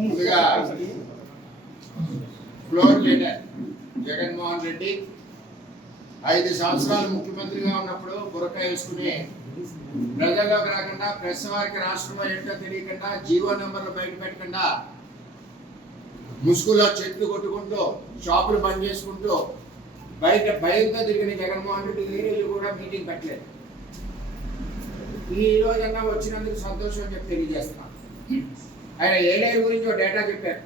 ముందుగా floor leader Jaganmohan Reddy 5 సంవత్సరాలు ముఖ్యమంత్రిగా ఉన్నప్పుడు బురక వేసుకుని ప్రజల్లోకి రాకుండా ప్రెస్ వారికి రాష్ట్రంలో ఏంటో తెలియకుండా జీవో నెంబర్లు బయట పెట్టకుండా ముసుగులో చెట్లు కొట్టుకుంటూ షాపులు బంద్ చేసుకుంటూ బయట భయంతో తిరిగిన జగన్మోహన్ రెడ్డి ఈ రోజు కూడా మీటింగ్ పెట్టలేదు. ఈ రోజన్నా వచ్చినందుకు సంతోషం అని చెప్పి తెలియజేస్తున్నాను. ఆయన ఏడేరు గురించి ఒక డేటా చెప్పారు.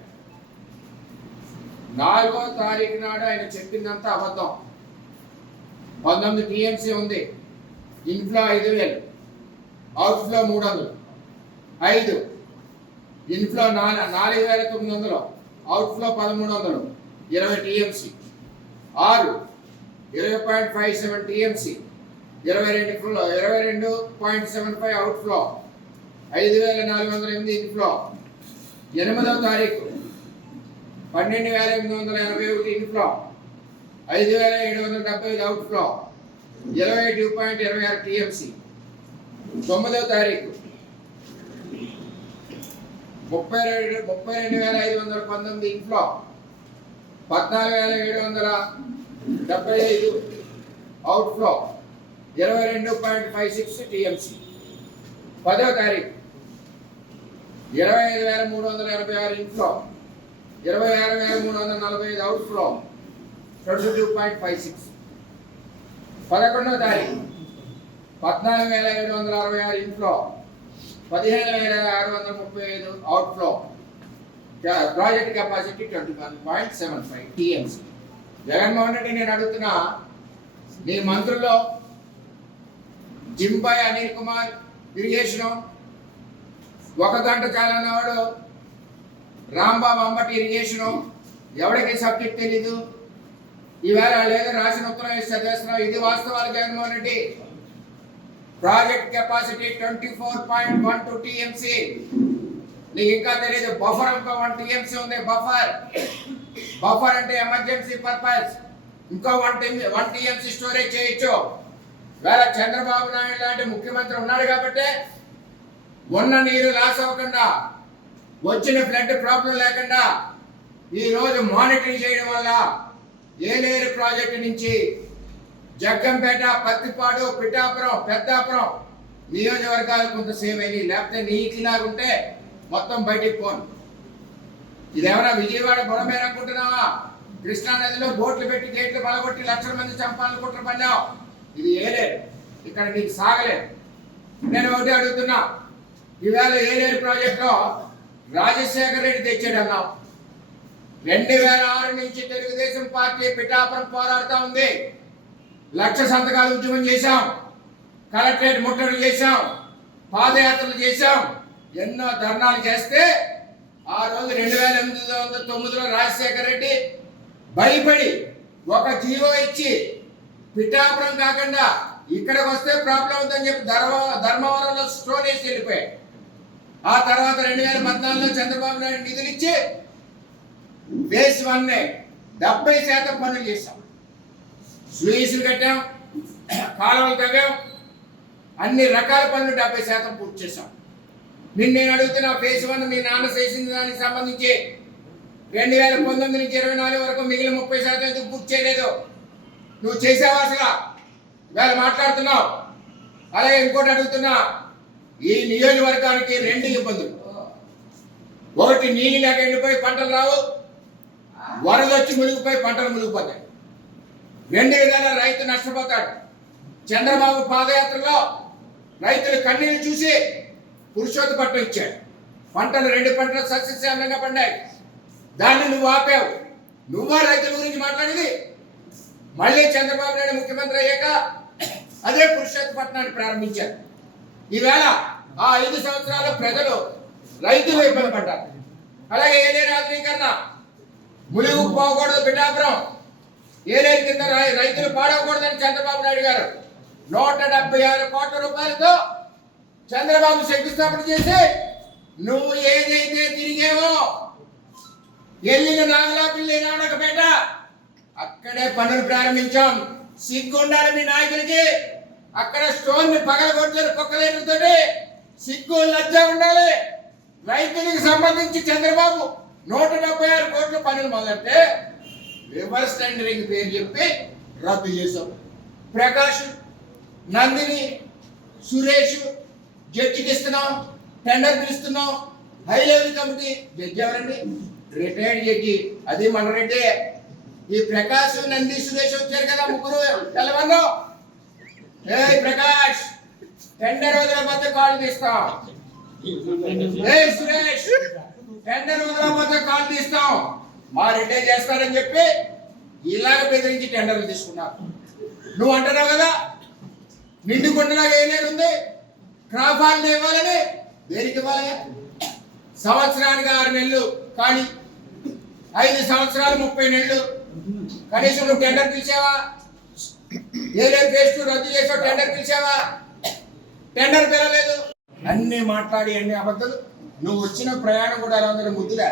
4వ తారీఖు నాడు ఆయన చెప్పిందంతా అబద్ధం. 19 టీఎంసీ ఉంది. Inflow 5,000, outflow 300. 5 inflow 4,900, outflow 1,300, 20 TMC. 6 20.57 TMC, 22.75 outflow, 5,408 inflow. 8వ తారీఖు 12,881 ఇన్ఫ్లో, 5,775 అవుట్ఫ్లో, 22.26 టీఎంసీ. 9వ తారీఖు 32,519 ఇన్ఫ్లో, 14,775 అవుట్ఫ్లో, 22.56 టీఎంసీ. 10వ తారీఖు 25,386 ఇన్ఫ్లో, 26,345 అవుట్ఫ్లో, 22.56. 11వ తారీఖు 14,766 inflow, 15,635 outflow, project capacity 21.75 TMC. Jaganmohan Reddy, నేను అడుగుతున్నా, నీ మంత్రుల్లో జింబాయ్ అనిల్ కుమార్ ఇరిగేషను, 1 గంట చాలన్నవాడు రాంబాబు అంబటి ఇరిగేషను, ఎవరికి సబ్జెక్ట్ తెలీదు. ఈవేళ లేదా రాసిన ఉత్తరం వేసి చదివేస్తున్నావు. ఇది వాస్తవాలు. Jaganmohan Reddy, project capacity 24.12 TMC. నీకు ఇంకా తెలియదు. బఫర్ ఇంకో 1 టీఎంసీ ఉంది. బఫర్ అంటే ఎమర్జెన్సీ పర్పస్. ఇంకో 1 టీఎంసీ స్టోరేజ్ చేయొచ్చు. వేళ చంద్రబాబు నాయుడు లాంటి ముఖ్యమంత్రి ఉన్నాడు కాబట్టి ఉన్న నీరు లాస్ అవ్వకుండా, వచ్చిన ఫ్లడ్ ప్రాబ్లం లేకుండా ఈ రోజు మానిటరింగ్ చేయడం వల్ల ఏలేరు ప్రాజెక్టు నుంచి జగ్గంపేట, పత్తిపాడు, పిఠాపురం, పెద్దాపురం నియోజకవర్గాలు కొంత సేవ్ అయ్యి, లేకపోతే నీకిలాగుంటే మొత్తం బయటికి పోను. ఇదేమన్నా విజయవాడ బుడమేర అనుకుంటున్నావా? కృష్ణానదిలో బోట్లు పెట్టి గేట్లు పలగొట్టి లక్షల మంది చంపాలని కుట్ర పడ్డావు. ఇది ఏలేరు. ఇక్కడ నీకు సాగలేదు. నేను ఒకటి అడుగుతున్నా, ఈవేళ ఏలేరు ప్రాజెక్టులో రాజశేఖర రెడ్డి తెచ్చాడు అన్నావు. 2006 నుంచి తెలుగుదేశం పార్టీ పిఠాపురం పోరాడుతూ ఉంది. 1,00,000 సంతకాలు ఉద్యమం చేశాం, కలెక్టరేట్ ముట్టడి చేశాం, పాదయాత్రలు చేశాం, ఎన్నో ధర్నాలు చేస్తే ఆ రోజు 2008-09లో రాజశేఖర రెడ్డి భయపడి ఒక జీవో ఇచ్చి పిఠాపురం కాకుండా ఇక్కడికి వస్తే ప్రాబ్లం ఉందని చెప్పి ధర్మవరంలో స్టోర్ వేసి వెళ్ళిపోయాయి. ఆ తర్వాత 2014లో చంద్రబాబు నాయుడు నిధులు ఇచ్చి ఫేజ్ 1 70% పనులు చేశాం. స్లూయిసులు కట్టాం, కాలువలు తవ్వాం, అన్ని రకాల పనులు 70% పూర్తి చేశాం. నేను అడుగుతున్నా, ఫేజ్ 1 మీ నాన్న చేసిన దానికి సంబంధించి 2019 నుంచి 24 వరకు మిగిలిన 30% ఎందుకు పూర్తి చేయలేదు? నువ్వు చేసావా అసలు? ఇవాళ మాట్లాడుతున్నావు. అలాగే ఇంకోటి అడుగుతున్నా, ఈ నియోజకవర్గానికి 2 ఇబ్బందులు. ఒకటి, నీళ్ళు లేక ఎండిపోయి పంటలు రావు, వరద వచ్చి మునిగిపోయి పంటలు మునిగిపోతాయి. 2 విధాల రైతు నష్టపోతాడు. చంద్రబాబు పాదయాత్రలో రైతులు కన్నీళ్ళు చూసి పురుషోత్తపట్నం ఇచ్చాడు. పంటలు 2 పంటలు సస్యశ్యామలంగా పండాయి. దాన్ని నువ్వు ఆపావు. నువ్వా రైతుల గురించి మాట్లాడేది? మళ్ళీ చంద్రబాబు నాయుడు ముఖ్యమంత్రి అయ్యాక అదే పురుషోత్తపట్నాన్ని ప్రారంభించారు. ఈవేళ ఆ 5 సంవత్సరాల ప్రజలు రైతులు ఇబ్బంది పడ్డారు. అలాగే ఏలేరు ఆధునీకరణ, ములుగు పోకూడదు, పిఠాపురం ఏలేరు కింద రైతులు పాడవకూడదని చంద్రబాబు నాయుడు గారు 176 కోట్ల రూపాయలతో చంద్రబాబు శంకుస్థాపన చేసి, నువ్వు ఏదైతే తిరిగేవో ఎల్లిన నాగలాపిల్లి నానకపేట అక్కడే పనులు ప్రారంభించాం. సిగ్గుండాలి మీ నాయకులకి. అక్కడ స్టోన్ ని పగలగొట్టారు కుక్కలేరుతో. సిగ్గు లజ్జ ఉండాలి. రైతులకు సంబంధించి చంద్రబాబు 176 కోట్ల పనులు మొదలెడితే రివర్స్ టెండరింగ్ పేరు చెప్పి రద్దు చేశాం. ప్రకాష్, నందిని, సురేష్ జడ్జికి ఇస్తున్నాం, టెండర్ పిలుస్తున్నాం. హై లెవెల్ కమిటీ జడ్జి ఎవరండి? రిటైర్డ్ జడ్జి, అది మన రెడ్డి. ఈ ప్రకాష్, నంది, సురేష్ వచ్చారు కదా ముగ్గురు తెల్లవన్ను. ఏ ప్రకాష్, టెండర్ వదలకపోతే కాల్ తీస్తాం. ఏ సురేష్, టెండర్ వదలకపోతే కాల్ తీస్తాం. మా రెడ్డి చేస్తారని చెప్పి ఇలాగ బెదిరించి టెండర్లు తీసుకున్నారు. నువ్వు అంటున్నావు కదా నిండు కొండలాగా ఏనేది ఉంది, క్రాప్ హాలిడే ఇవ్వాలని. దేనికి ఇవ్వాలి? సంవత్సరానికి 6 నెలలు కానీ 5 సంవత్సరాలు 30 నెలలు. కనీసం నువ్వు టెండర్ పిలిచావా? ఏలేరు పేస్ట్ రద్దు చేసావు, టెండర్ పిలిచావా? టెండర్ పిలవలేదు. అన్ని మాట్లాడి అన్ని అబద్ధాలు. నువ్వు వచ్చిన ప్రయాణం కూడా ఎలా ఉందని ముద్దులే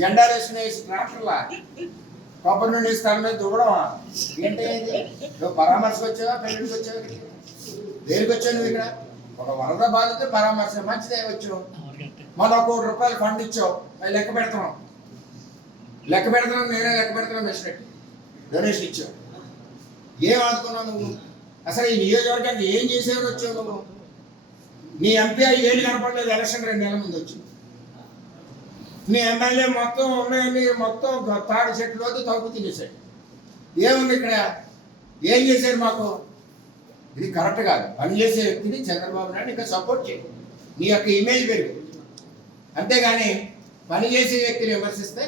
జెండాలు వేసుకునే ట్రాక్టర్లా కొబ్బరి నుండి స్థలం మీద దువ్వడమా ఏంటి? నువ్వు పరామర్శకు వచ్చావా, పెళ్లికి వచ్చావా? దేనికి వచ్చావు నువ్వు ఇక్కడ? ఒక వరద బాధితే పరామర్శ మంచిదే వచ్చావు. మనం 1 కోటి రూపాయలు ఫండ్ ఇచ్చావు, అది లెక్క పెడుతున్నాం. నేనే లెక్క పెడుతున్నాను మెషినట్టు. డొనేషన్ ఇచ్చావు. ఏం ఆదుకున్నావు నువ్వు? అసలు ఈ నియోజకవర్గానికి ఏం చేసేవారు వచ్చావు నువ్వు? నీ ఎంపీ ఏళ్ళు కనపడలేదు, ఎలక్షన్ 2 నెలల ముందు వచ్చింది. నీ ఎమ్మెల్యే మొత్తం ఉన్నాయని మొత్తం తాడి చెట్లు వద్దు తగ్గు తినేసాడు. ఏముంది ఇక్కడ? ఏం చేశారు మాకు? ఇది కరెక్ట్ కాదు. పనిచేసే వ్యక్తిని చంద్రబాబు నాయుడు ఇంకా సపోర్ట్ చేయి, నీ యొక్క ఇమేజ్ పెరుగు. అంతేగాని పనిచేసే వ్యక్తిని విమర్శిస్తే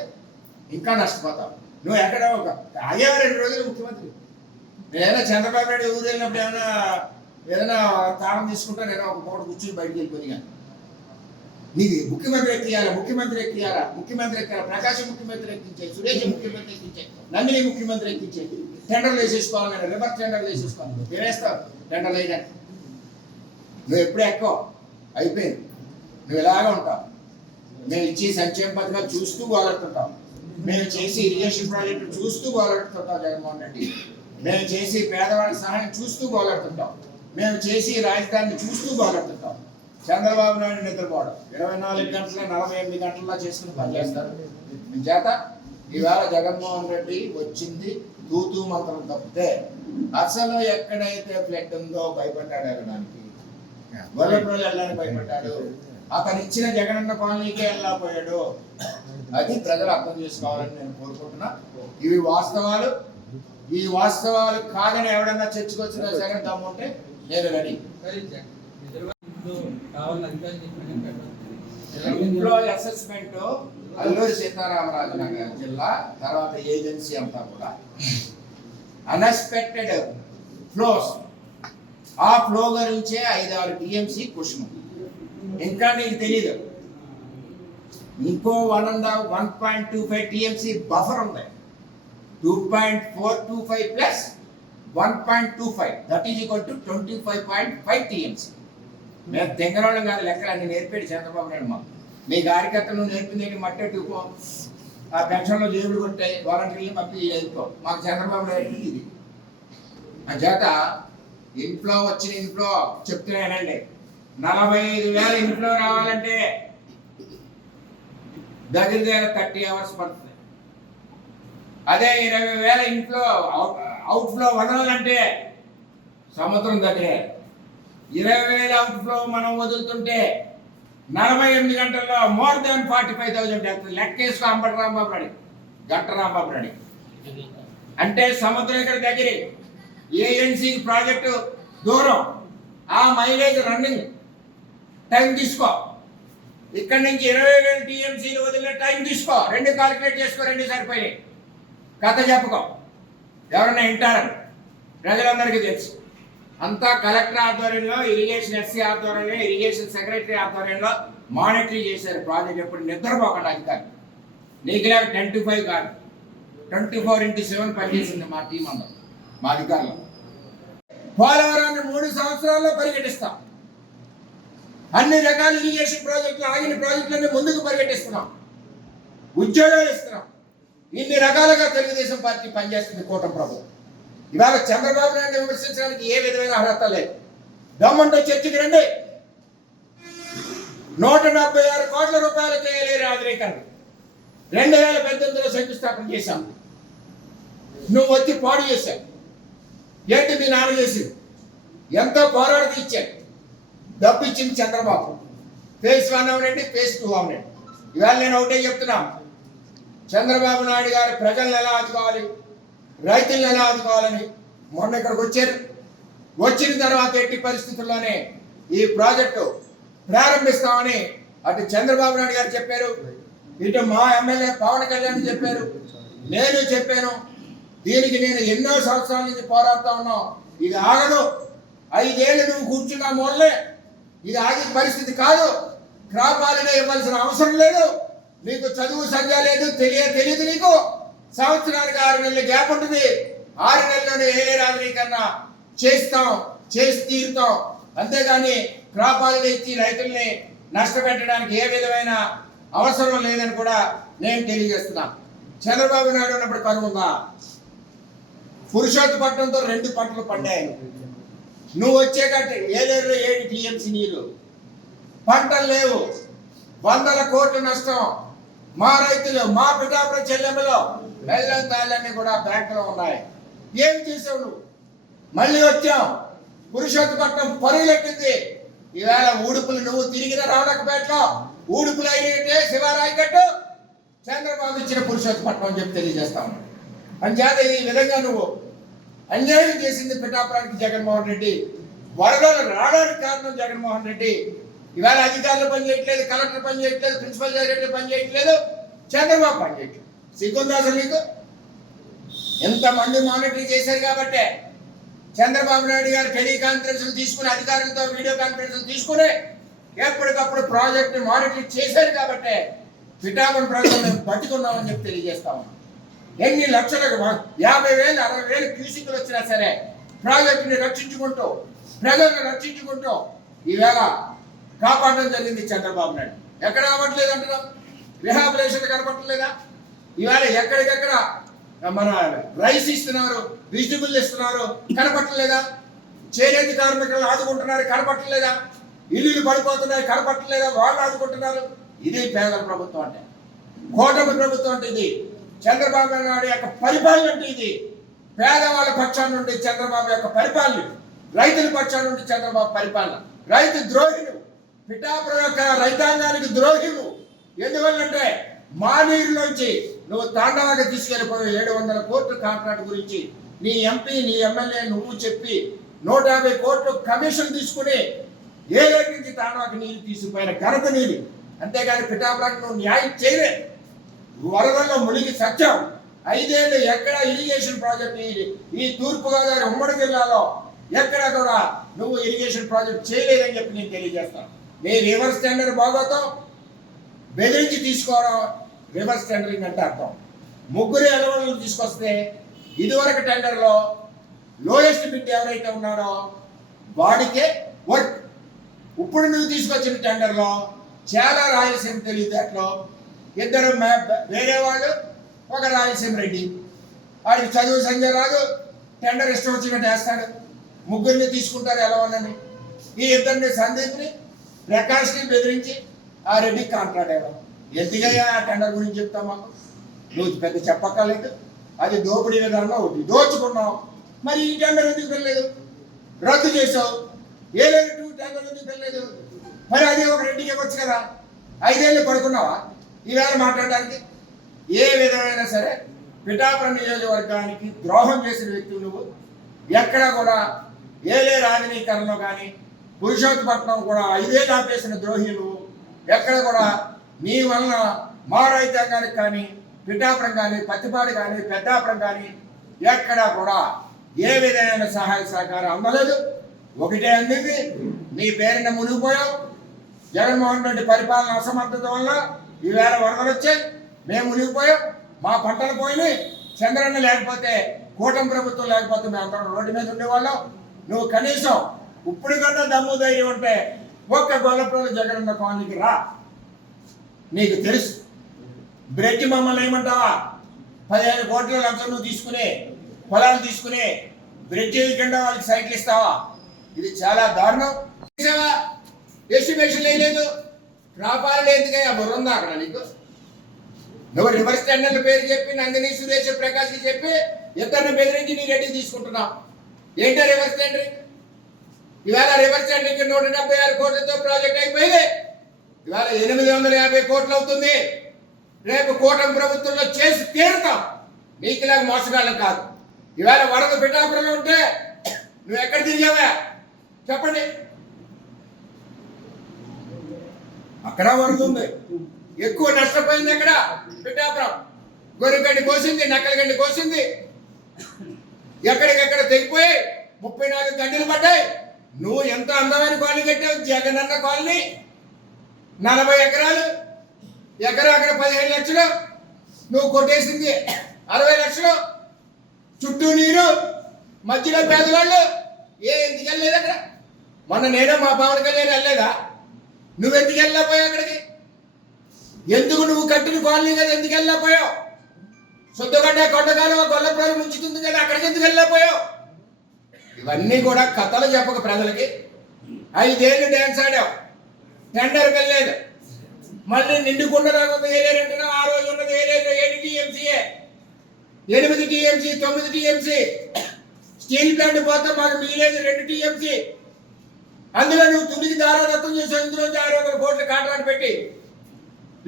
ఇంకా నష్టపోతావు. నువ్వు ఎక్కడ ఒక ఆగేవా 2 రోజులు ముఖ్యమంత్రి. నేనైనా చంద్రబాబు నాయుడు ఊరు వెళ్ళినప్పుడు ఏదైనా తాళం తీసుకుంటా నేను ఒక పూట కూర్చుని బయటకు వెళ్ళిపోయి. కానీ నీకు ముఖ్యమంత్రి ఎక్కియాలా, ప్రకాశం ముఖ్యమంత్రి ఎక్కించాయి, సురేష్ ముఖ్యమంత్రి ఎక్కించాయి, నందిని ముఖ్యమంత్రి ఎక్కించాయి. టెండర్లు వేసేసుకోవాలి, నేను రివర్స్ టెండర్లు వేసేసుకోవాలి. వేస్తావు టెండర్లు వేయడానికి. నువ్వు ఎప్పుడే ఎక్కువ అయిపోయింది. నువ్వు ఇలాగే ఉంటావు. మేము ఇచ్చి సంక్షేమ పథకాలు చూస్తూ గోలెడుతుంటాం. మేము చేసి ఇరిగేషన్ ప్రాజెక్టు చూస్తూ గోలెడుతుంటాం జగన్మోహన్ రెడ్డి. మేము చేసి పేదవాళ్ళ సహాయం చూస్తూ గోలెడుతుంటాం. మేము చేసి రాజధానిని చూస్తూ గోలెడుతుంటాం. చంద్రబాబు నాయుడు నిద్రపోవడం 24 గంటల 48 గంటల్లో చేసుకుని పనిచేస్తారు. చేత ఈవేళ జగన్మోహన్ రెడ్డి వచ్చింది తూతూ మంత్రం తప్పితే అసలు ఎక్కడైతే ఫ్లడ్ ఉందో భయపడ్డాడు వెళ్ళడానికి, గొర్రెపల్లి వెళ్ళడానికి భయపడ్డాడు. అతను ఇచ్చిన జగనన్న కాలనీకే వెళ్ళకపోయాడు. అది ప్రజలు అర్థం చేసుకోవాలని నేను కోరుకుంటున్నా. ఇవి వాస్తవాలు. ఈ వాస్తవాలు కాదని ఎవడన్నా చర్చకొచ్చినా సరే దమ్ముంటే నేను ready. Employee assessment Alluri Sitaramaraju Nagar జిల్లా తర్వాత ఏజెన్సీ అంతా కూడా అన్ఎక్స్పెక్టెడ్ ఫ్లోస్. ఆ ఫ్లో గురించే 5-6 టీఎంసీ క్వశ్చన్. ఇంకా నీకు తెలీదు, ఇంకో 1.25 టీఎంసీ బఫర్ ఉంది. 2.425 plus 1.25 that is equal to 25.5 TMC. మేము తెంగరోళ్ళం కాదు, లెక్కలు అన్ని నేర్పాడు చంద్రబాబు నాయుడు. మాకు మీ కార్యకర్తలు నేర్పింది మట్టెట్టుకో, ఆ పెన్షన్లో జేబులు కొట్టాయి, వాలంటీర్లు పంపి వెళ్ళిపో. మాకు చంద్రబాబు నాయుడు ఇది. ఆ చేత ఇంట్లో వచ్చిన ఇంట్లో చెప్తున్నానండి, 45,000 ఇంట్లో రావాలంటే దగ్గర 30 hours పడుతుంది. అదే 20,000 ఇంట్లో అవుట్ఫ్లో వదలాలంటే సముద్రం దగ్గర. 20,000 అవుట్ఫ్లో మనం వదులుతుంటే 48 గంటల్లో మోర్ దాన్ 45,000 లెక్కేసుకో. అంబటి రాంబాబు రెడ్డి, గంట రాంబాబు రెడ్డి అంటే సముద్రం ఇక్కడ దగ్గరే. ఏఎన్సీ ప్రాజెక్టు దూరం, ఆ మైలేజ్ రన్నింగ్ టైం తీసుకో. ఇక్కడ నుంచి 20,000 టీఎంసీలు వదిలిన టైం తీసుకో. 2 కాలిక్యులేట్ చేసుకో, 2 సరిపోయినాయి. కథ చెప్పుకో, ఎవరన్నా వింటారని ప్రజలందరికీ తెలుసు. అంతా కలెక్టర్ ఆధ్వర్యంలో, ఇరిగేషన్ ఎస్సీ ఆధ్వర్యంలో, ఇరిగేషన్ సెక్రటరీ ఆధ్వర్యంలో మానిటరింగ్ చేశారు ప్రాజెక్ట్. ఎప్పుడు నిద్రపోకుండా అధికారులు. నీకు లేక 10 to 5 కాదు, 24/7 పనిచేసింది మా టీం అందరూ, మా అధికారులు. పోలవరాన్ని 3 సంవత్సరాల్లో పరిగెట్టిస్తాం. అన్ని రకాల ఇరిగేషన్ ప్రాజెక్టులు, ఆగిన ప్రాజెక్టులన్నీ ముందుకు పరిగెట్టిస్తున్నాం. ఉద్యోగాలు ఇస్తున్నాం. ఇన్ని రకాలుగా తెలుగుదేశం పార్టీ పనిచేస్తుంది కూటమి ప్రభుత్వం. ఇవాళ చంద్రబాబు నాయుడు విమర్శించడానికి ఏ విధమైన అర్హత లేదు. దమ్ముంటే చర్చకి రండి. 176 కోట్ల రూపాయలతో ఏలేరు ఆధునీకరణ 2018లో శంకుస్థాపన చేశాం. నువ్వు వచ్చి పాడు చేశావు. ఏంటి మీ నాన్న చేసింది? ఎంతో పోరాడి తీర్చాడు. డబ్బు ఇచ్చింది చంద్రబాబు. ఫేజ్ 1 అవనండి, ఫేజ్ 2 అవనండి. ఇవాళ నేను ఒకటే చెప్తున్నా, చంద్రబాబు నాయుడు గారు ప్రజలను ఎలా ఆదుకోవాలి, రైతులను ఎలా ఆదుకోవాలని మొన్న ఇక్కడికి వచ్చారు. వచ్చిన తర్వాత ఎట్టి పరిస్థితుల్లోనే ఈ ప్రాజెక్టు ప్రారంభిస్తామని అటు చంద్రబాబు నాయుడు గారు చెప్పారు, ఇటు మా ఎమ్మెల్యే పవన్ కళ్యాణ్ చెప్పారు, నేను చెప్పాను. దీనికి నేను ఎన్నో సంవత్సరాల నుంచి పోరాడుతా ఉన్నాం. ఇది ఆగదు. 5 ఏళ్ళు నువ్వు కూర్చున్నా మూలలే ఇది ఆగే పరిస్థితి కాదు. క్రాప్ హాలిడే ఇవ్వాల్సిన అవసరం లేదు. నీకు చదువు సంధ్య లేదు, తెలియదు నీకు. సంవత్సరానికి 6 నెలల గ్యాప్ ఉంటుంది. 6 నెలల్లోనే ఏలేరు ఆధునీకరణ చేస్తాం, చేసి తీరుతాం. అంతేగాని క్రాప్ హాలిడే ఇచ్చి రైతుల్ని నష్టపెట్టడానికి ఏ విధమైన అవసరం లేదని కూడా నేను తెలియజేస్తున్నా. చంద్రబాబు నాయుడు ఉన్నప్పుడు కరువు ఉందా? పురుషోత్తపట్నంతో 2 పంటలు పండాయి. నువ్వు వచ్చేటట్టు ఏలేరులో 7 టీఎంసీ నీరు, పంటలు లేవు, 100 కోట్ల నష్టం. మా రైతులు, మా పిఠాపురం చెల్లెమ్మలో బెల్లం తాళ్ళన్నీ కూడా బ్యాంకులో ఉన్నాయి. ఏం చేసావు నువ్వు? మళ్ళీ వచ్చాం. పురుషోత్తపట్నం పరుగులెట్టింది. ఈవేళ ఊడుపులు నువ్వు తిరిగిన రావణకపేటలో ఊడుపులు అయినట్టే శివారాయకట్టు చంద్రబాబు ఇచ్చిన పురుషోత్తపట్నం అని చెప్పి తెలియజేస్తాం. అంచేత ఈ విధంగా నువ్వు అన్యాయం చేసింది పిఠాపురానికి జగన్మోహన్ రెడ్డి. వరదలు రావడానికి కారణం జగన్మోహన్ రెడ్డి. ఇవాళ అధికారులు పని చేయట్లేదు, కలెక్టర్ పని చేయట్లేదు, ప్రిన్సిపల్ సెక్రటరీ పని చేయట్లేదు, చంద్రబాబు పని చేయట్లేదు. సిగ్గుందా అసలు నీకు? ఎంతమంది మానిటరింగ్ చేశారు కాబట్టే చంద్రబాబు నాయుడు గారు టెలికాన్ఫరెన్స్లు తీసుకుని, అధికారులతో వీడియో కాన్ఫరెన్స్లు తీసుకుని ఎప్పటికప్పుడు ప్రాజెక్ట్ మానిటరింగ్ చేశారు కాబట్టే పిఠాపురం ప్రజలు మేము బతికున్నామని చెప్పి తెలియజేస్తాము. ఎన్ని లక్షలకు 50,000 60,000 క్యూసిక్లు వచ్చినా సరే ప్రాజెక్టుని రక్షించుకుంటూ, ప్రజలను రక్షించుకుంటూ ఈవేళ కాపాడడం జరిగింది చంద్రబాబు నాయుడు. ఎక్కడ అవ్వట్లేదు అంటున్నాం? రిహాబిలేషన్ కనపడలేదా? ఇవాళ ఎక్కడికెక్కడ మన రైస్ ఇస్తున్నారు, వెజిటబుల్ ఇస్తున్నారు, కనపట్టలేదా? చేనేత కార్మికులను ఆదుకుంటున్నారు, కనపట్టలేదా? ఇల్లులు పడిపోతున్నాయి, కనపట్టలేదా? వాళ్ళు ఆదుకుంటున్నారు. ఇది పేదల ప్రభుత్వం అంటే, కూటమి ప్రభుత్వం అంటే ఇది. చంద్రబాబు నాయుడు యొక్క పరిపాలన అంటే ఇది. పేదవాళ్ళ పక్షాన నుండి చంద్రబాబు యొక్క పరిపాలన, రైతుల పక్షాన నుండి చంద్రబాబు పరిపాలన. రైతు ద్రోహిలు, పిఠాపురం యొక్క రైతాంగానికి ద్రోహిలు. ఎందువల్లంటే మా నీరులోంచి నువ్వు తాండవాగా తీసుకెళ్ళిపోయి 700 కోట్ల కాంట్రాక్ట్ గురించి నీ ఎంపీ, నీ ఎమ్మెల్యే నువ్వు చెప్పి 150 కోట్లు కమిషన్ తీసుకుని ఏలేరు నుంచి తాండవాకి నీళ్ళు తీసుకుపోయిన ఘనత నీళ్ళు. అంతేగాని పిఠాపురానికి నువ్వు న్యాయం చేయలే. వరదల్లో మునిగి సత్యం. 5 ఏళ్ళు ఎక్కడ ఇరిగేషన్ ప్రాజెక్ట్ ఈ తూర్పుగోదావరి ఉమ్మడి జిల్లాలో ఎక్కడ కూడా నువ్వు ఇరిగేషన్ ప్రాజెక్ట్ చేయలేదని చెప్పి నేను తెలియజేస్తాను. నీ రివర్స్ టెండర్ బాగోతాం, బెదిరించి తీసుకోవడం రివర్స్ టెండరింగ్ అంటే అర్థం. 3 ఎలవలను తీసుకొస్తే ఇదివరకు టెండర్లో లోయెస్ట్ బిడ్ ఎవరైతే ఉన్నాడో వాడికే వర్క్. ఇప్పుడు నువ్వు తీసుకొచ్చిన టెండర్లో చాలా రాయలసీమ తెలివితేటలో 2 వేరే వాళ్ళు, ఒక రాయలసీమ రెడ్డి. వాడికి చదువు సంజయ్ రాదు, టెండర్ ఇష్టం వచ్చినట్టు వేస్తాడు. 3 తీసుకుంటారు ఎలవలని. ఈ 2 సందీప్ని, ప్రకాష్ని బెదిరించి ఆ రెడ్డి కాంట్రాక్ట్ అయ్యాడు. ఎందుకయ్యా ఆ టెండర్ గురించి చెప్తాం? మాకు నువ్వు పెద్ద చెప్పక్కర్లేదు. అది దోపిడీ విధానంలో ఒకటి దోచుకున్నావు. మరి ఈ టెండర్ ఎందుకు వెళ్ళలేదు? రద్దు చేసావు. ఏలేరు 2 టెండర్ ఎందుకు వెళ్ళలేదు? మరి అది ఒక రెడ్డికి ఇవ్వచ్చు కదా. 5 ఏళ్ళు పడుకున్నావా ఈవేళ మాట్లాడడానికి? ఏ విధమైనా సరే పిఠాపురం నియోజకవర్గానికి ద్రోహం చేసిన వ్యక్తులు నువ్వు. ఎక్కడ కూడా ఏలేరు ఆధునీకరణలో కానీ, పురుషోత్తపట్నం కూడా 5 ఏళ్ళు ఆపేసిన ద్రోహి నువ్వు. ఎక్కడ కూడా నీ వలన మా రైతాంగానికి కానీ, పిఠాపురం కానీ, పత్తిపాడు కానీ, పెద్దాపురం కానీ ఎక్కడ కూడా ఏ విధమైన సహాయ సహకారం అందలేదు. ఒకటే అందింది, నీ పేరున మునిగిపోయావు. జగన్మోహన్ రెడ్డి పరిపాలన అసమర్థత వల్ల ఈవేళ వరదలు వచ్చాయి, మేము మునిగిపోయాం, మా పంటలు పోయినాయి. చంద్రన్న లేకపోతే, కూటమి ప్రభుత్వం లేకపోతే మేము అందరం రోడ్డు మీద ఉండేవాళ్ళం. నువ్వు కనీసం ఇప్పుడు కన్నా దమ్ము ధైర్యం ఉంటే ఒక్క గొల్లప్రోలు జగనన్న కాలనీకి రా. నీకు తెలుసు. బ్రిడ్జ్ మమ్మల్ని ఏమంటావా? 15 కోట్ల లంచం నువ్వు తీసుకుని, పొలాలు తీసుకుని బ్రిడ్జ్ కింద వాళ్ళకి సైకిల్ ఇస్తావా? ఇది చాలా దారుణం. ఎస్టిమేషన్ లేదు, రాపాలు ఎందుకయ్యా బుర్రందా అక్కడ నీకు? నువ్వు రివర్స్ టెండర్ల పేరు చెప్పి నందిని సురేష్ ప్రకాష్ చెప్పి ఇద్దరిని బెదిరించి నీ రెడ్డి తీసుకుంటున్నావు. ఏంటో రివర్స్ టెండరింగ్? ఇవాళ రివర్స్ టెండరింగ్ 176 కోట్లతో ప్రాజెక్ట్ అయిపోయింది. ఇవాళ 850 కోట్లు అవుతుంది. రేపు కూటమి ప్రభుత్వంలో చేసి తీరుతాం. నీకులాగా మోసగాళ్ళం కాదు. ఇవాళ వరద పిఠాపురంలో ఉంటే నువ్వు ఎక్కడ తిరిగావా చెప్పండి? అక్కడ వరద ఉంది, ఎక్కువ నష్టపోయింది. అక్కడ పిఠాపురం గొర్రెగడ్డి కోసింది, నక్కలగడ్డి కోసింది, ఎక్కడికెక్కడ తెగిపోయి 34 గడ్డలు పడ్డాయి. నువ్వు ఎంత అందమైన కాలనీ కట్టావు, జగనన్న కాలనీ 40 ఎకరాలు, ఎకరా అక్కడ 15 లక్షలు, నువ్వు కొట్టేసింది 60 లక్షలు, చుట్టూ నీరు, మధ్యలో పేదవాళ్ళు. ఎందుకు వెళ్ళలేదు అక్కడ? మొన్న నేనే మా పవన్ కళ్యాణ్ వెళ్ళలేదా? నువ్వెందుకు వెళ్ళలేకపోయావు అక్కడికి? ఎందుకు నువ్వు కట్టిన కాలనీ కదా, ఎందుకు వెళ్ళలేకపోయావు? సొద్దుగడ్డ కొండకాలం గొల్లపురం ముంచుతుంది కదా, అక్కడికి ఎందుకు వెళ్ళలేకపోయావు? ఇవన్నీ కూడా కథలు చెప్పక ప్రజలకి. 5 ఏళ్ళు డ్యాన్స్ ఆడావు, టెండర్ వెళ్ళలేదు, మళ్ళీ నిండుకున్న వేలేరంటున్నావు. ఆ రోజు ఉన్నది Veleru 7 టీఎంసీఏ, 8 TMC, 9 TMC. Steel plant పోతే మాకు మిగిలేదు 2 టీఎంసీ. అందులో నువ్వు తుడికి దారాదత్తం చేసావు. ఇందులో 600 కోట్ల కాంట్రాక్ట్ పెట్టి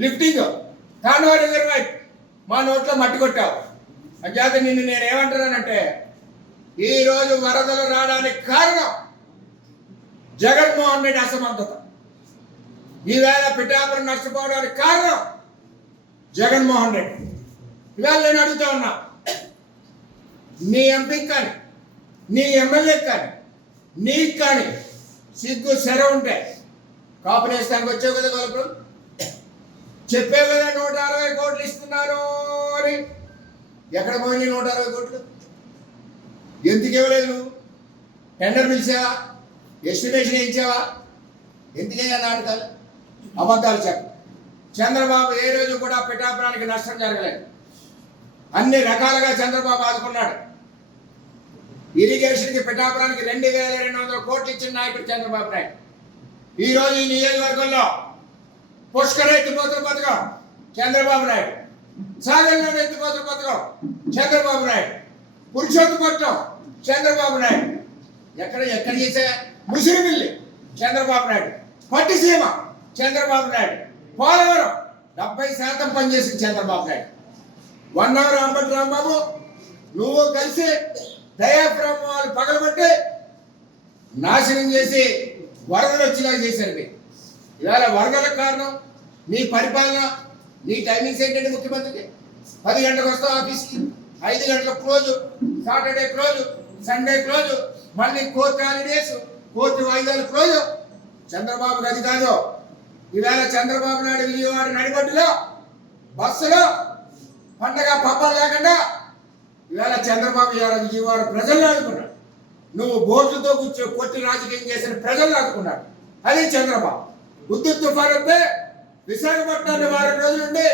లిఫ్టింగ్ కాండవా రిజర్వాయర్ మా నోట్లో మట్టి కొట్టావు. అంచేత నిన్ను నేనేమంటున్నానంటే, ఈరోజు వరదలు రావడానికి కారణం జగన్మోహన్ రెడ్డి అసమర్థత. ఈవేళ పిఠాపురం నష్టపోవడానికి కారణం జగన్మోహన్ రెడ్డి. ఇవాళ నేను అడుగుతా ఉన్నా, నీ ఎంపీకి కానీ, నీ ఎమ్మెల్యేకి కానీ, నీకు కానీ సిగ్గు సెర ఉంటే కాపునేస్తానికి వచ్చావు కదా గొల్లపురం, చెప్పే కదా 160 కోట్లు ఇస్తున్నారు అని. ఎక్కడ పోయినాయి 160 కోట్లు? ఎందుకు ఇవ్వలేదు నువ్వు? టెండర్ పిలిచావా? ఎస్టిమేషన్ ఇచ్చావా? ఎందుకైనా నాటకాలు, అబద్ధాలు చెప్ప. చంద్రబాబు ఏ రోజు కూడా పిఠాపురానికి నష్టం జరగలేదు. అన్ని రకాలుగా చంద్రబాబు ఆదుకున్నాడు. ఇరిగేషన్కి పిఠాపురానికి 2200 కోట్లు ఇచ్చిన నాయకుడు చంద్రబాబు నాయుడు. ఈ రోజు ఈ నియోజకవర్గంలో పుష్కర ఎత్తిపోతుల పథకం చంద్రబాబు నాయుడు, సాగర్లో ఎత్తిపోతుల పథకం చంద్రబాబు నాయుడు, పురుషోత్తపట్నం చంద్రబాబు నాయుడు, ఎక్కడ చేసా ముసిరిమిల్లి చంద్రబాబు నాయుడు, పట్టిసీమ చంద్రబాబు నాయుడు, పోలవరం 70% పనిచేసింది చంద్రబాబు నాయుడు. 1 అవర్ అంబటి రాంబాబు నువ్వు కలిసి దయాప్రమాలు పగలబట్టి నాశనం చేసి వరదలు వచ్చేలా చేశారు మీరు. ఇవాళ వరదలకు కారణం నీ పరిపాలన, నీ టైమింగ్స్ ఏంటంటే ముఖ్యమంత్రికి 10 గంటలకు వస్తావు ఆఫీస్కి, 5 గంటలకు close, Saturday close, Sunday close, మళ్ళీ కోర్టు హాలిడేస్, కోర్టు వాయిదాలు క్లోజు. చంద్రబాబు గది కాదు. ఈవేళ చంద్రబాబు నాయుడు విజయవాడ నడిబొడ్డులో బస్సులో పండగ పబ్బాలు లేకుండా ఈవేళ చంద్రబాబు విజయవాడ ప్రజలను ఆదుకున్నాడు. నువ్వు బోట్లతో కూర్చో కొట్టి రాజకీయం చేసిన ప్రజలను ఆదుకున్నాడు. అది చంద్రబాబు. ఉద్దు తుఫాను వస్తే విశాఖపట్నాన్ని 4 రోజుల నుండి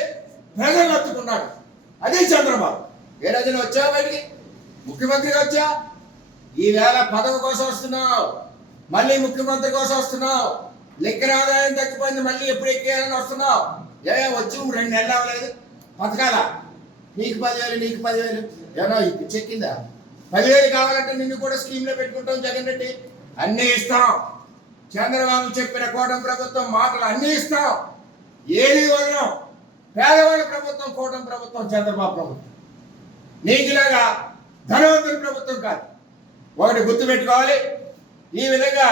ప్రజలు అత్తుకున్నాడు. అది చంద్రబాబు. ఏ రోజున వచ్చావు బయటికి? ముఖ్యమంత్రిగా వచ్చా. ఈవేళ పదవి కోసం వస్తున్నావు, మళ్ళీ ముఖ్యమంత్రి కోసం వస్తున్నావు. లెక్కర ఆదాయం తగ్గిపోయింది, మళ్ళీ ఎప్పుడు ఎక్కేయాలని వస్తున్నావు. వచ్చి 2 నెలలు అవ్వలేదు పథకాల. నీకు 10,000, నీకు 10,000, ఏమన్నా చెక్కిందా? 10,000 కావాలంటే నిన్ను కూడా స్కీమ్లో పెట్టుకుంటాం జగన్ రెడ్డి. అన్నీ ఇస్తాం. చంద్రబాబు చెప్పిన కూటమి ప్రభుత్వం మాటలు అన్నీ ఇస్తాం, ఏది వదలం. పేదవాళ్ళ ప్రభుత్వం కూటమి ప్రభుత్వం, చంద్రబాబు ప్రభుత్వం. నీకులాగా ధనవంతుల ప్రభుత్వం కాదు. ఒకటి గుర్తు పెట్టుకోవాలి. ఈ విధంగా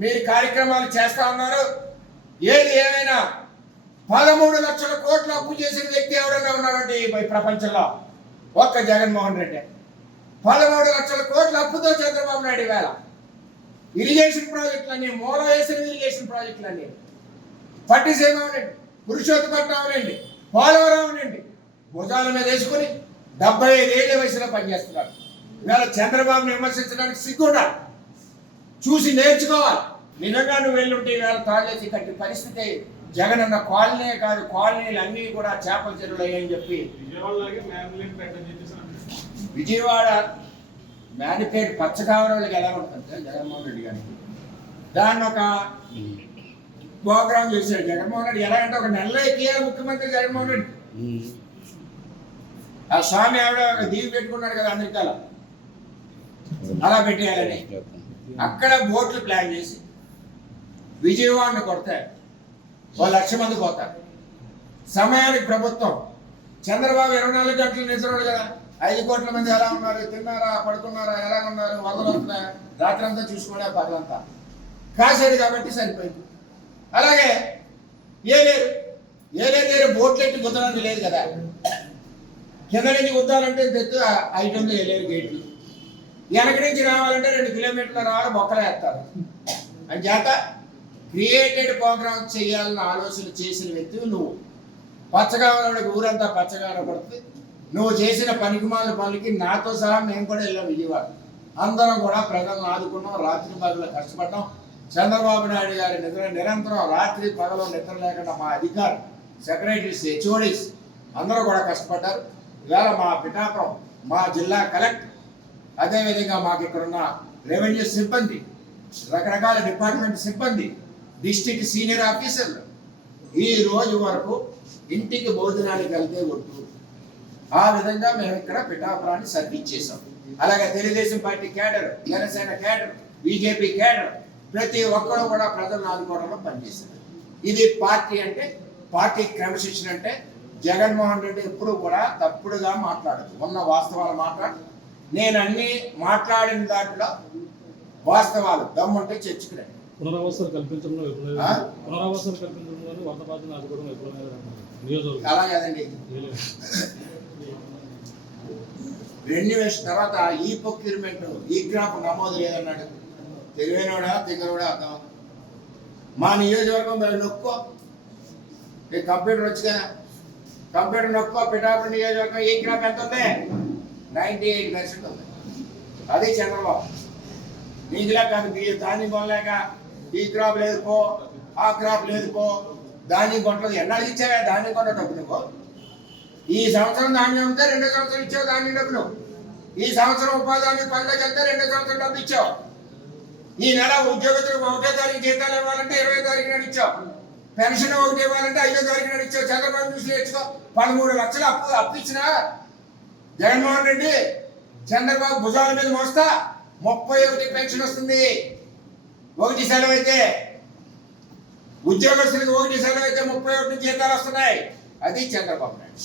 మీరు కార్యక్రమాలు చేస్తా ఉన్నారు. ఏది ఏమైనా 13 లక్షల కోట్లు అప్పు చేసిన వ్యక్తి ఎవరైనా ఉన్నారంటే ఈ ప్రపంచంలో ఒక్క జగన్మోహన్ రెడ్డి. 13 లక్షల కోట్ల అప్పుతో చంద్రబాబు నాయుడు వేళ ఇరిగేషన్ ప్రాజెక్టులన్నీ, మూల వేసిన ఇరిగేషన్ ప్రాజెక్టులన్నీ, పట్టిసీమ అవనండి, పురుషోత్తపట్నం అవనండి, పోలవరం అవనండి, భుజాల మీద వేసుకుని 75 ఏళ్ళ వయసులో పనిచేస్తున్నారు. ఇవాళ చంద్రబాబుని విమర్శించడానికి సిగ్గుండాలి, చూసి నేర్చుకోవాలి. నిజంగా నువ్వు వెళ్ళుంటే ఈవేళ తాళేసి కట్టే పరిస్థితి జగన్ అన్న కాలనీ కాదు, కాలనీలు అన్నీ కూడా చేపల చెరువులు అయ్యని చెప్పి విజయవాడ మ్యానిపేట్ పచ్చ కావరాలకి ఎలా ఉంటుంది జగన్మోహన్ రెడ్డి గారికి? దాన్ని ఒక ప్రోగ్రామ్ చేశాడు జగన్మోహన్ రెడ్డి. ఎలా అంటే ఒక నెలలో ఎక్కియాలి ముఖ్యమంత్రి జగన్మోహన్ రెడ్డి. ఆ స్వామి ఆవిడ ఒక దీవి పెట్టుకున్నాడు కదా అమెరికాలో, అలా పెట్టేయాలని అక్కడ బోట్లు ప్లాన్ చేసి విజయవాడని కొడతారు. 1,00,000 మంది పోతారు. సమయానికి ప్రభుత్వం చంద్రబాబు 24 గంటలు నిద్రడు కదా, 5 కోట్ల మంది ఎలా ఉన్నారు, తిన్నారా, పడుకున్నారా, ఎలా ఉన్నారు, వదలు వస్తున్నాయా, రాత్రి అంతా చూసుకోలే, పగలంతా కాసాడు కాబట్టి సరిపోయింది. అలాగే ఏలేరు బోట్లు ఎట్టి గుద్దడానికి లేదు కదా, కింద నుంచి గుద్దాలంటే తెత్తు ఐటెంలో ఏలేరు గేట్లు, వెనక నుంచి రావాలంటే 2 కిలోమీటర్ల రావాలి, బొక్కలు వేస్తారు. అని చేత క్రియేటెడ్ ప్రోగ్రామ్ చేయాలని ఆలోచన చేసిన వ్యక్తి నువ్వు. పచ్చగా ఉన్నవాడికి ఊరంతా పచ్చగా పడుతుంది. నువ్వు చేసిన పనికిమాల పనులకి నాతో సహా మేము కూడా వెళ్ళాం విజయవాడ. అందరం కూడా ప్రజలను ఆదుకున్నాం, రాత్రి పగలు కష్టపడ్డాం. చంద్రబాబు నాయుడు గారి నిరంతరం రాత్రి పగలు నిద్ర లేకుండా మా అధికారులు, సెక్రటరీస్, హెచ్ఓడీస్ అందరూ కూడా కష్టపడ్డారు. ఇవాళ మా పిఠాపురం, మా జిల్లా కలెక్టర్, అదేవిధంగా మాకు ఇక్కడున్న రెవెన్యూ సిబ్బంది, రకరకాల డిపార్ట్మెంట్ సిబ్బంది, డిస్ట్రిక్ట్ సీనియర్ ఆఫీసర్లు ఈ రోజు వరకు ఇంటికి భోజనానికి వెళ్తే ఒట్టు. ఆ విధంగా మేము ఇక్కడ పిఠాపురాన్ని సర్వీస్ చేసాం. అలాగే Telugu Desam party cadre, Janasena cadre, BJP cadre ప్రతి ఒక్కరు కూడా ప్రజలను ఆదుకోవడంలో పనిచేశారు. ఇది పార్టీ అంటే, పార్టీ క్రమశిక్షణ అంటే. జగన్మోహన్ రెడ్డి ఎప్పుడు కూడా తప్పుడుగా మాట్లాడదు, ఉన్న వాస్తవాలు మాట్లాడు. నేను అన్ని మాట్లాడిన దాంట్లో వాస్తవాలు దమ్ముంటే చర్చకురండి. పునరావాసాలు కల్పించడంలో వరద బాధను ఆదుకోవడం అలా కదండి. రెన్యువేషన్ తర్వాత ఈ ప్రొక్యూర్మెంట్, ఈ క్రాప్ నమోదు లేదన్నాడు. తెలివైనోడా తింగరోడా అర్థం. మా నియోజకవర్గం మేము నొక్కో, కంప్యూటర్ వచ్చుగా, కంప్యూటర్ నొక్కో, పిఠాపురం నియోజకవర్గం ఈ క్రాప్ ఎంత ఉంది? 98% ఉంది. అది చంద్రబాబు. నీకులా కాదు, ధాన్యం కొనలేక ఈ క్రాప్ లేదు పో, ఆ క్రాప్ లేదు పో, ధాన్యం కొంటది. ఎన్నాళ్ళు ఇచ్చావా ధాన్యం కొన్న డబ్బు నువ్వు? ఈ సంవత్సరం ధాన్యం ఉంటే 2వ సంవత్సరం ఇచ్చావు ధాన్యం డబ్బులు. ఈ సంవత్సరం ఉపాధి హామీ పనులకు వెళ్తే 2వ సంవత్సరం డబ్బు ఇచ్చావు. ఈ నెల ఉద్యోగస్తులకు 1వ తారీఖు జీతాలు ఇవ్వాలంటే 20వ తారీఖు నాడు ఇచ్చావు. పెన్షన్ 1 ఇవ్వాలంటే 5వ తారీఖు నాడు ఇచ్చావు. చంద్రబాబు చూసి నేర్చుకో. 13 లక్షలు అప్పు ఇచ్చిన జగన్మోహన్ రెడ్డి చంద్రబాబు భుజాల మీద మోస్తా 31 పెన్షన్ వస్తుంది. 1 సెలవు అయితే, ఉద్యోగస్తులకు 1 సెలవు అయితే 31 జీతాలు వస్తున్నాయి. అది చంద్రబాబు నాయుడు.